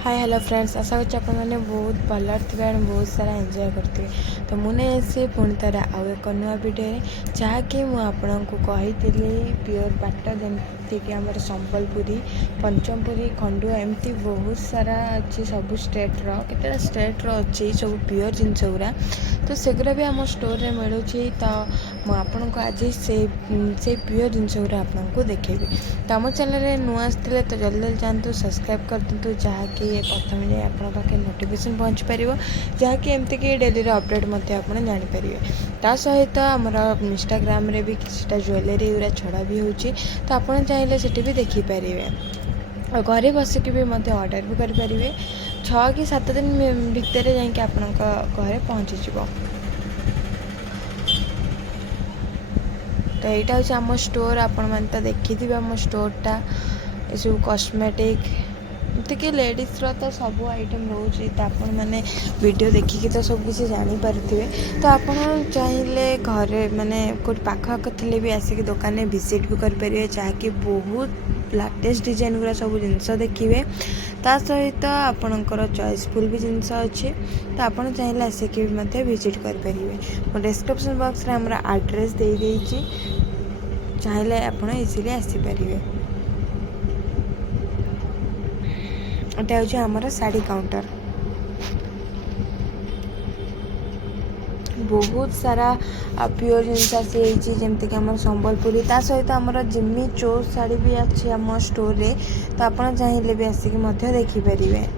Hi hello friends आशा करने बहुत भल थे बहुत सारा एंजॉय करते तो मुझे आसी पुणी थे आउ एक नुआ वीडियो जहाँकि मुझे कही प्योर पाट जमीक आम संबलपुरी पंचमपुरी खंडुआ एमती बहुत सारा अच्छी सब स्टेट्र केतटा स्टेट्र अच्छी सब प्योर जिनस गुरा तो सेगुरा भी आम स्टोर रे मिलूँ तो मुझे आज से प्योर जिनस गुरा आपको देखेबी तो आम चैनल नुआ आसते तो जल्दी जल्दी जातु सब्सक्राइब कर दिंतु जहाँकि प्रथम जाए आपन पाखे नोटिफिकेशन पहुँच पार जहाँकि एमती कि डेली अपडेट आप जानीपर ता सहित आमर इंस्टाग्राम रे भी किसी ज्वेलरी गुरा छड़ा भी होची तो आपड़ चाहिए सेठी भी देखिपारे और घरे बसिक भी ऑर्डर भी करेंगे 6 कि 7 दिन भितर जाकि आप घरे पहुँची तो यहाँ हूँ आम स्टोर आपण मैंने तो देखी आम स्टोरटा ये सब कॉस्मेटिक एमतीक लेडीज तो सब आइटम रोचे तो आपण मैंने वीडियो देखिकी तो सब किसी जानीपारे तो आप चाहिए घरे माने कोई पाख थे भी आसिक दुकान में विजिट भी करेंगे जहाँकि बहुत लेटेस्ट डिजाइन गुरा सब जिनस देखिए ता सहित आपणकर चॉइसफुल भी जिनस अच्छे तो आपड़ चाहिए आसिक भी विजिट करेंगे डिस्क्रिप्शन बॉक्स रे हमरा एड्रेस दे देइछि चाहिए आप इजिली आसीपारे एटा हूँ आमर साड़ी काउंटर बहुत सारा प्योर जिनस आसी जमीक आम संबलपुरी ता सहित आमर जिमी चो साड़ी भी अच्छी आम स्टोर रे तो आप चाहिए भी आसिक देखिपारे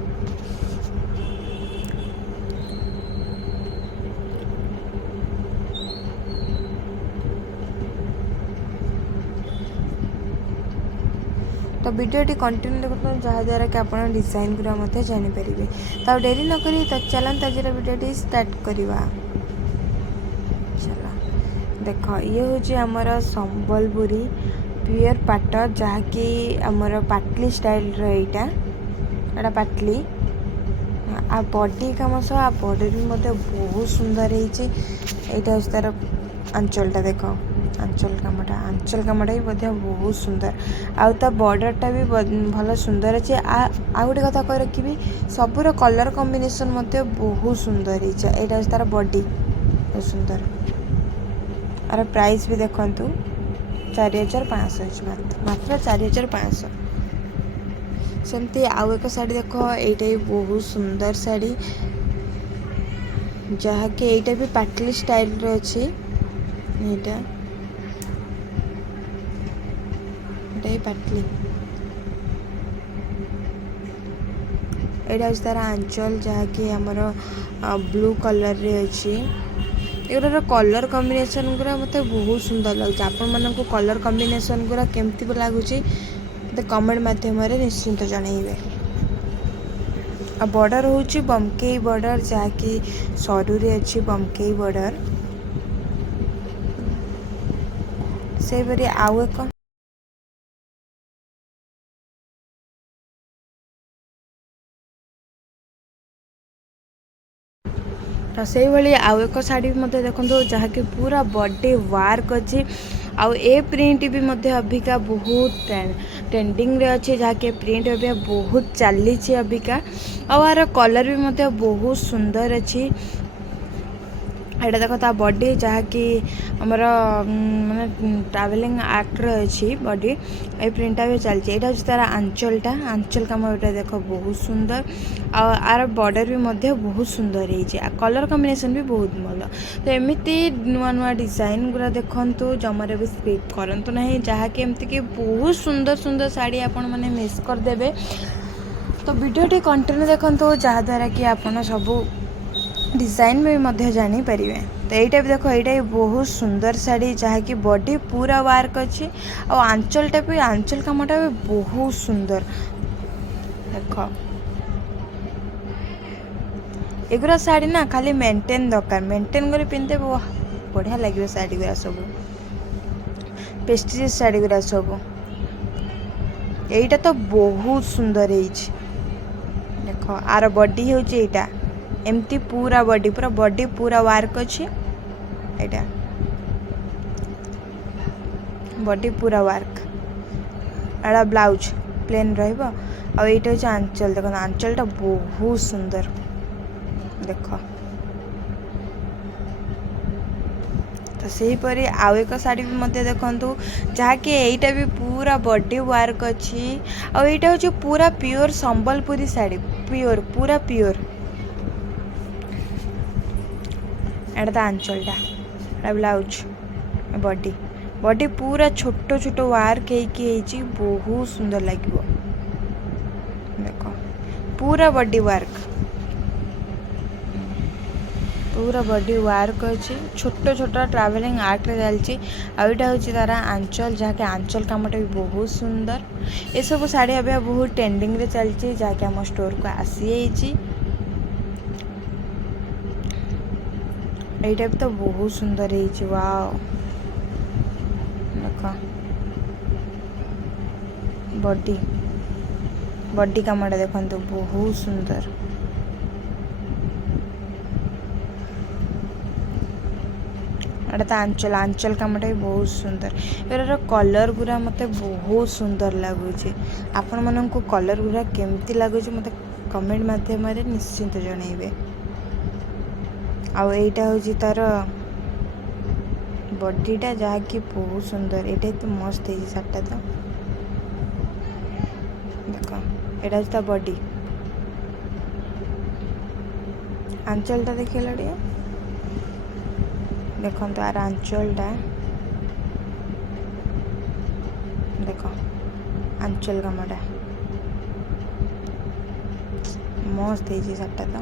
तो वीडियोटी कंटिन्यू देखते जहाँद्वारा कि आप डिजाइन गुरा जानीपारे तो डेरी नक तो चलते आज वीडियोटी स्टार्ट करवा चला देख ये हूँ आमर संबलपुरी प्योर पाट जहाँकि आमर पाटली स्टाइल रहा पाटली आ बॉडी काम सह आ बॉडी भी बहुत सुंदर होता हूँ तार आंचलटा देख आंचल कामटा भी बहुत सुंदर आउ बॉर्डरटा भी भल सुंदर अच्छे आ गोटे कथा कह रखी सबूर कलर कॉम्बिनेशन बहुत सुंदर यहाँ तार बॉडी बहुत सुंदर आर प्राइस भी देखु 4500 मात्र 4500 सेमती आउ एक शाड़ी देख यहाँ भी बहुत सुंदर शाड़ी जहाँकि यहाँ भी पाटली स्टाइल अच्छी यहाँ पाटली यहाँ तार आंचल जहाँकि आमर ब्लू कलर रे अच्छी एगुरा कलर कॉम्बिनेशन गुरा मत बहुत सुंदर लगे आपण मानक कलर कॉम्बिनेशन गुरा केमती लगुच कमेंट माध्यम निश्चिंत जनइबे आ बॉर्डर होची बमकेई बॉर्डर जहाँकि सरू रे अच्छी बमकेई बॉर्डर से बरी आउ एक तो से भाई आउ एक शाड़ी भी देखो जहाँकि पूरा बॉडी वार्क अच्छी आउ ए प्रिंट भी अबिका बहुत ट्रेंडिंग रे अच्छे जहाँकि प्रिंट अभी बहुत चली अबिका आर कलर भी बहुत सुंदर अच्छी यहाँ देख ता बॉडी जहाँकि आमर माने ट्रावेलिंग एक्टर अच्छी बॉडी ये प्रिंटा भी चलती यहाँ हूँ तार आंचलटा आंचल कम यहाँ देख बहुत सुंदर आर बॉर्डर भी बहुत सुंदर है कलर कॉम्बिनेशन भी बहुत भल तो एमती नुआ नुआ डिजाइन गुरा देखु जमार भी स्किप करूँ ना जहाँकि एमती कि बहुत सुंदर सुंदर शाड़ी आपण मैंने मिस करदे तो वीडियोटी कंटिन्यू देखु जहाँद्वारा कि आपड़ सब डिजाइन में भी जानीपर तो यहाँ भी देख यहाँ बहुत सुंदर शाड़ी जहाँकि बॉडी पूरा वार्क अच्छी और आंचलटा भी आंचल कामटा भी बहुत सुंदर देख एगुरा शाड़ी ना खाली मेंटेन दरकार मेंटेन कर पिंधे बढ़िया लगे शाड़ी गुरा सब पेस्टिज शाड़ी गुरा सब यहीटा तो बहुत सुंदर है देख आर बॉडी होता एमती पूरा बॉडी पूरा वार्क अच्छी यहाँ बॉडी पूरा वार्क एड़ा ब्लाउज प्लेन रहिबो ଆଉ ଏଇଟା ହେଉଛି ଆଞ୍ଚଲ। ଦେଖନ୍ତୁ ଆଞ୍ଚଲଟା ବହୁତ ସୁନ୍ଦର ଦେଖ। ତ ସେହିପରି ଆଉ ଏକ ଶାଢ଼ୀ ବି ମଧ୍ୟ ଦେଖନ୍ତୁ, ଯାହାକି ଏଇଟା ବି ପୁରା ବଡି ୱାର୍କ ଅଛି। ଆଉ ଏଇଟା ହେଉଛି ପୁରା ପିଓର ସମ୍ବଲପୁରୀ ଶାଢ଼ୀ, ପିଓର ପୁରା ପିଓର। ଏଇଟା ତ ଆଞ୍ଚଲଟା, ଏଇଟା ବ୍ଲାଉଜ, ବଡି ବଡି ପୁରା ଛୋଟ ଛୋଟ ୱାର୍କ ହେଇଛି, ବହୁତ ସୁନ୍ଦର ଲାଗିବ। ଦେଖ ପୁରା ବଡି ୱାର୍କ, पूरा बॉडी वार्क अच्छी, छोट छोट ट्रावेलिंग आर्ट चलती। आईटा हूँ तार आंचल, जहाँकि आंचल कामटा भी बहुत सुंदर। ये सब शाढ़ी अभी बहुत ट्रेंडिंग रे चलती, जहाँकि आम स्टोर को आसी यहीटा भी तो बहुत सुंदर है। वाओ देख बॉडी बॉडी कामटा देखते बहुत सुंदर। एटा तो आंचल, आंचल कामटा भी बहुत सुंदर। यार कलर गुरा मत बहुत सुंदर लगुच। आपण मानक कलर गुरा केमती लगुच मत कमेंट माध्यम निश्चिंत जनइबे। आईटा हूँ तार बॉडीटा, जहाँकि बहुत सुंदर। ये तो मस्त है सार्टा। तो देख एटा हूँ तार बॉडी, आंचलटा देखला टे देखो तार आंचलटा, देख आंचल कामटा मस्त है सार्टा। तो